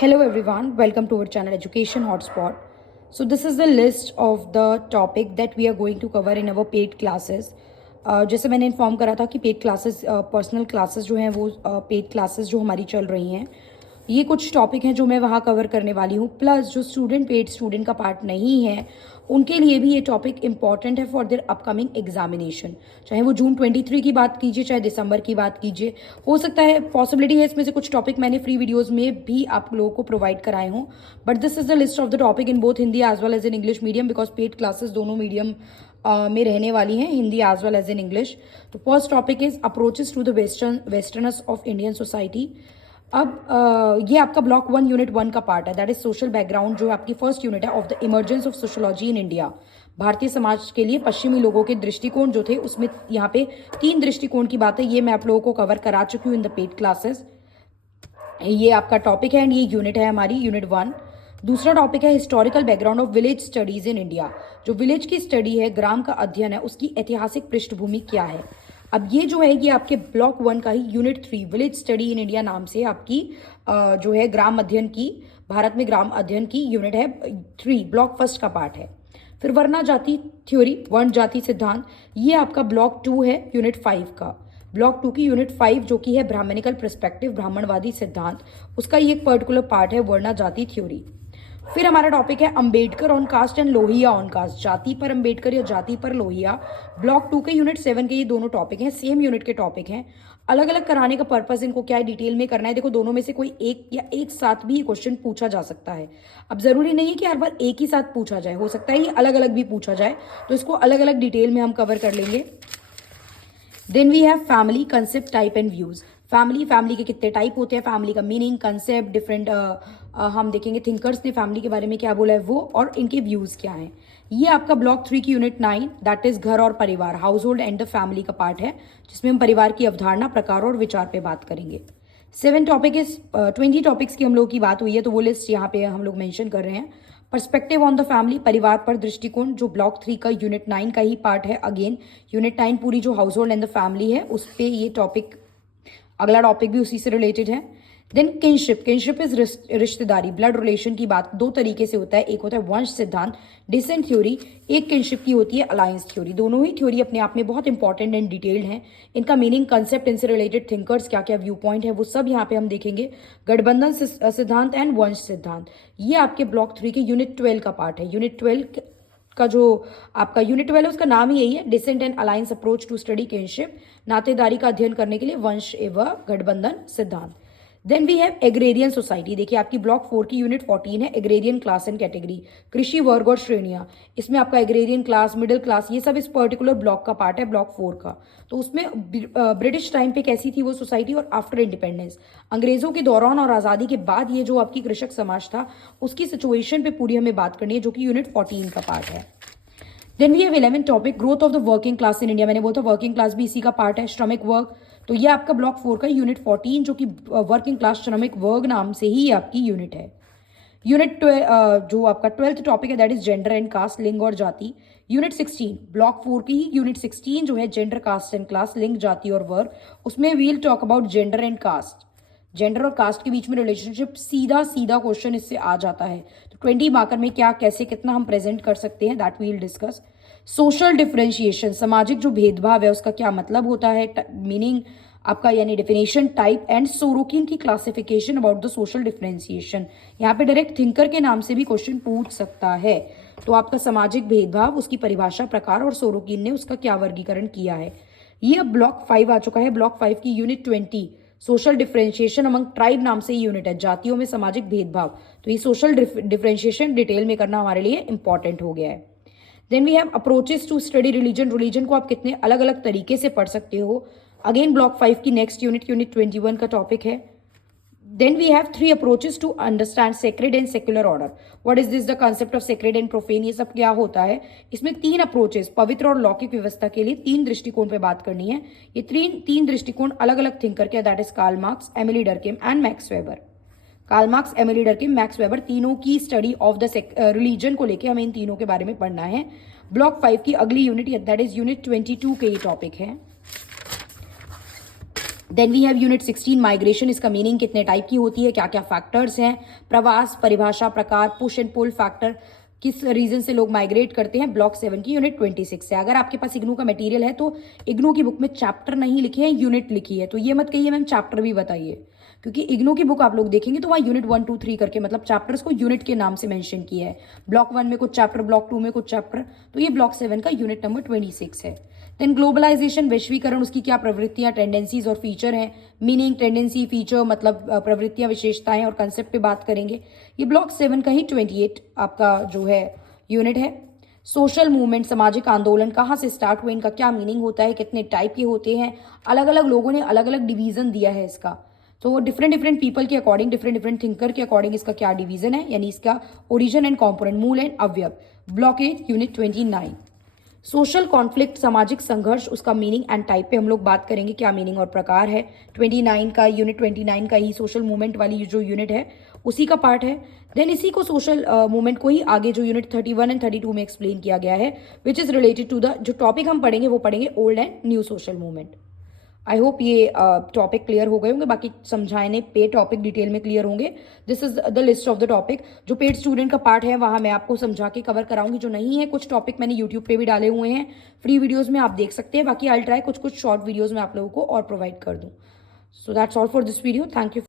Hello everyone, welcome to our channel Education Hotspot. So this is the list of the topic that we are going to cover in our paid classes. जैसे मैंने inform करा था कि paid classes personal classes जो हैं वो paid classes जो हमारी चल रही हैं, ये कुछ टॉपिक हैं जो मैं वहाँ कवर करने वाली हूँ। प्लस जो पेड स्टूडेंट का पार्ट नहीं है उनके लिए भी ये टॉपिक इंपॉर्टेंट है फॉर देयर अपकमिंग एग्जामिनेशन। चाहे वो जून 23 की बात कीजिए, चाहे दिसंबर की बात कीजिए, हो सकता है पॉसिबिलिटी है इसमें से कुछ टॉपिक मैंने फ्री वीडियोस में भी आप लोगों को प्रोवाइड कराए हों। But this is the list of the topic in both Hindi as well as in English medium, because paid classes दोनों मीडियम में रहने वाली हैं, Hindi as well as in English. तो first topic is approaches to the westerners of Indian society. अब ये आपका block 1 unit 1 का पार्ट है, दैट इज सोशल बैकग्राउंड, जो आपकी फर्स्ट यूनिट है of the emergence of sociology in India. Bharatiya Samaj के लिए पश्चिमी लोगों के दृष्टिकोण जो थे, उसमें यहाँ पे 3 दृष्टिकोण की बात है, ये मैं आप लोगों को कवर करा चुकी हूँ इन द पेड क्लासेस। ये आपका टॉपिक है एंड ये यूनिट है हमारी यूनिट 1। दूसरा टॉपिक है historical background of village studies in India. जो विलेज की स्टडी है, ग्राम का अध्ययन है, उसकी ऐतिहासिक पृष्ठभूमि क्या है। अब ये जो है ये आपके ब्लॉक 1 का ही unit 3 village study in India नाम से आपकी जो है ग्राम अध्ययन की, भारत में ग्राम अध्ययन की यूनिट है 3, ब्लॉक फर्स्ट का पार्ट है। फिर वर्णा जाति थ्योरी, वर्ण जाति सिद्धांत, ये आपका ब्लॉक 2 है यूनिट 5 का। ब्लॉक 2 की यूनिट 5 जो कि है ब्राह्मणिकल पर्सपेक्टिव, ब्राह्मणवादी सिद्धांत, उसका ये एक पर्टिकुलर पार्ट है वर्णा जाति थ्योरी। फिर हमारा टॉपिक है Ambedkar on caste and Lohia on caste, जाति पर अंबेडकर या जाति पर लोहिया। ब्लॉक 2 के यूनिट 7 के ये दोनों टॉपिक हैं, सेम यूनिट के टॉपिक हैं। अलग अलग कराने का पर्पस इनको क्या है, डिटेल में करना है। देखो दोनों में से कोई एक या एक साथ भी क्वेश्चन पूछा जा सकता है। अब जरूरी नहीं है कि हर बार एक ही साथ पूछा जाए, हो सकता है ये अलग अलग भी पूछा जाए, तो इसको अलग अलग डिटेल में हम कवर कर लेंगे। Then we have family concept type and views. Family के कितने टाइप होते हैं, फैमिली का मीनिंग, कंसेप्ट, डिफरेंट हम देखेंगे थिंकर्स ने फैमिली के बारे में क्या बोला है वो, और इनके व्यूज क्या हैं। ये आपका ब्लॉक 3 की यूनिट 9 दैट इज घर और परिवार, house hold and the family का पार्ट है, जिसमें हम परिवार की अवधारणा, प्रकार और विचार पे बात करेंगे। 7 टॉपिक इज 20 टॉपिक्स की हम लोग की बात हुई है, तो वो लिस्ट यहाँ पे हम लोग मेंशन कर रहे हैं। पर्सपेक्टिव ऑन द फैमिली, परिवार पर दृष्टिकोण, जो ब्लॉक 3 का यूनिट 9 का ही पार्ट है। अगेन यूनिट 9 पूरी जो house hold and the family है उस पे ये टॉपिक, अगला टॉपिक भी उसी से रिलेटेड है। देन किनशिप इज रिश्तेदारी, ब्लड रिलेशन की बात 2 तरीके से होता है, एक होता है वंश सिद्धांत, डिसेंट थ्योरी, एक किनशिप की होती है अलायंस थ्योरी। दोनों ही थ्योरी अपने आप में बहुत इंपॉर्टेंट एंड डिटेल्ड हैं। इनका मीनिंग, कंसेप्ट, इनसे रिलेटेड थिंकर्स क्या क्या व्यू पॉइंट है, वो सब यहाँ पे हम देखेंगे। गठबंधन सिद्धांत एंड वंश सिद्धांत, ये आपके ब्लॉक 3 के यूनिट 12 का पार्ट है। यूनिट 12 का जो आपका यूनिट 12 है उसका नाम ही यही है, descent and alliance approach to study kinship, नातेदारी का अध्ययन करने के लिए वंश एवं गठबंधन सिद्धांत। Then we have agrarian society. देखिए आपकी ब्लॉक 4 की यूनिट 14 है, एग्रेरियन क्लास एंड कैटेगरी, कृषि वर्ग और श्रेणियां। इसमें आपका एग्रेरियन क्लास, मिडिल क्लास, ये सब इस पर्टिकुलर ब्लॉक का पार्ट है, ब्लॉक 4 का। तो उसमें ब्रिटिश टाइम पे कैसी थी वो सोसाइटी और आफ्टर इंडिपेंडेंस, अंग्रेजों के दौरान और आज़ादी के बाद ये जो आपकी कृषक समाज था उसकी सिचुएशन पे पूरी हमें बात करनी है, जो कि यूनिट 14 का पार्ट है। Then we have 11 topic growth of the working class in India. मैंने बोला था वर्किंग क्लास भी इसी का पार्ट है, श्रमिक वर्ग। तो ये आपका ब्लॉक 4 का यूनिट 14 जो कि वर्किंग क्लास श्रमिक वर्ग नाम से ही आपकी यूनिट है। यूनिट जो आपका 12th टॉपिक है that is gender and caste, लिंग और जाति। यूनिट 16 ब्लॉक 4 की ही यूनिट 16 जो है जेंडर, कास्ट एंड क्लास, लिंग, जाति और वर्ग, उसमें we'll talk about gender and caste. Gender और कास्ट के बीच में रिलेशनशिप, सीधा क्वेश्चन इससे आ जाता है। तो 20 मार्कर में क्या, कैसे, कितना हम प्रेजेंट कर सकते हैं, that we will discuss. Social differentiation, सामाजिक जो भेदभाव है उसका क्या मतलब होता है, मीनिंग आपका यानी डेफिनेशन, टाइप एंड सोरोकिन की classification about the social differentiation. यहाँ पे डायरेक्ट थिंकर के नाम से भी क्वेश्चन पूछ सकता है। तो आपका सामाजिक भेदभाव, उसकी परिभाषा, प्रकार और सोरोकिन ने उसका क्या वर्गीकरण किया है। ये अब ब्लॉक 5 आ चुका है। ब्लॉक 5 की unit 20 social differentiation among tribe नाम से यूनिट है, जातियों में सामाजिक भेदभाव। तो ये सोशल डिफरेंशिएशन डिटेल में करना हमारे लिए इंपॉर्टेंट हो गया है। Then we have approaches to study religion को आप कितने अलग अलग तरीके से पढ़ सकते हो। अगेन ब्लॉक 5 की नेक्स्ट यूनिट 21 का टॉपिक है। Then we have 3 approaches to understand sacred and secular order. What is this, the concept of sacred and profane, ये सब क्या होता है। इसमें 3 अप्रोचेस, पवित्र और लौकिक व्यवस्था के लिए 3 दृष्टिकोण पे बात करनी है। ये 3 दृष्टिकोण अलग अलग थिंकर के, that is Karl Marx, Emile Durkheim and Max Weber. Karl Marx, Emile Durkheim, Max Weber, तीनों की स्टडी ऑफ द रिलीजन को लेके हमें इन तीनों के बारे में पढ़ना है। ब्लॉक 5 की अगली यूनिट दैट इज यूनिट 22 के ये टॉपिक है। Then we have unit 16 migration. इसका मीनिंग कितने टाइप की होती है, क्या क्या फैक्टर्स हैं, प्रवास, परिभाषा, प्रकार, पुश एंड पुल फैक्टर, किस रीजन से लोग माइग्रेट करते हैं। ब्लॉक 7 की यूनिट 26 है। अगर आपके पास इग्नू का मटेरियल है तो इग्नू की बुक में चैप्टर नहीं लिखे हैं, यूनिट लिखी है, तो ये मत कहिए मैम चैप्टर भी बताइए, क्योंकि इग्नू की बुक आप लोग देखेंगे तो वहाँ यूनिट 1 2 3 करके मतलब चैप्टर्स को यूनिट के नाम से मेंशन किया है। ब्लॉक 1 में कुछ चैप्टर, ब्लॉक 2 में कुछ चैप्टर, तो ये ब्लॉक 7 का यूनिट नंबर 26 है। देन ग्लोबलाइजेशन, वैश्वीकरण, उसकी क्या प्रवृत्तियां, टेंडेंसीज और फीचर हैं। मीनिंग, टेंडेंसी, फीचर मतलब प्रवृत्तियां, विशेषताएं और कंसेप्ट पे बात करेंगे। ये ब्लॉक 7 का ही 28 आपका जो है यूनिट है। सोशल मूवमेंट, सामाजिक आंदोलन कहाँ से स्टार्ट हुए, इनका क्या मीनिंग होता है, कितने टाइप के होते हैं, अलग अलग लोगों ने अलग अलग डिवीजन दिया है इसका, तो डिफरेंट डिफरेंट पीपल के अकॉर्डिंग, डिफरेंट डिफरेंट थिंकर के अकॉर्डिंग इसका क्या डिवीजन है, यानी इसका ओरिजिन एंड कॉम्पोनेंट, मूल एंड अवयव। Block 8 unit 29। सोशल कॉन्फ्लिक्ट, सामाजिक संघर्ष, उसका मीनिंग एंड टाइप पे हम लोग बात करेंगे, क्या मीनिंग और प्रकार है। 29 का यूनिट 29 का ही सोशल मूवमेंट वाली जो यूनिट है उसी का पार्ट है। देन इसी को सोशल मूवमेंट को ही आगे जो यूनिट 31 एंड 32 में एक्सप्लेन किया गया है, which is related to the, जो टॉपिक हम पढ़ेंगे वो पढ़ेंगे old and new social movement. I hope ये टॉपिक क्लियर हो गए होंगे, बाकी समझाने पे टॉपिक डिटेल में क्लियर होंगे। This is the list of the topic. जो पेड स्टूडेंट का पार्ट है वहाँ मैं आपको समझा के कवर कराऊंगी, जो नहीं है कुछ टॉपिक मैंने यूट्यूब पे भी डाले हुए हैं, फ्री वीडियोज में आप देख सकते हैं। बाकी आई ट्राई कुछ कुछ शॉर्ट वीडियोज में आप लोगों को और प्रोवाइड कर दूँ। So that's all for this video, thank you.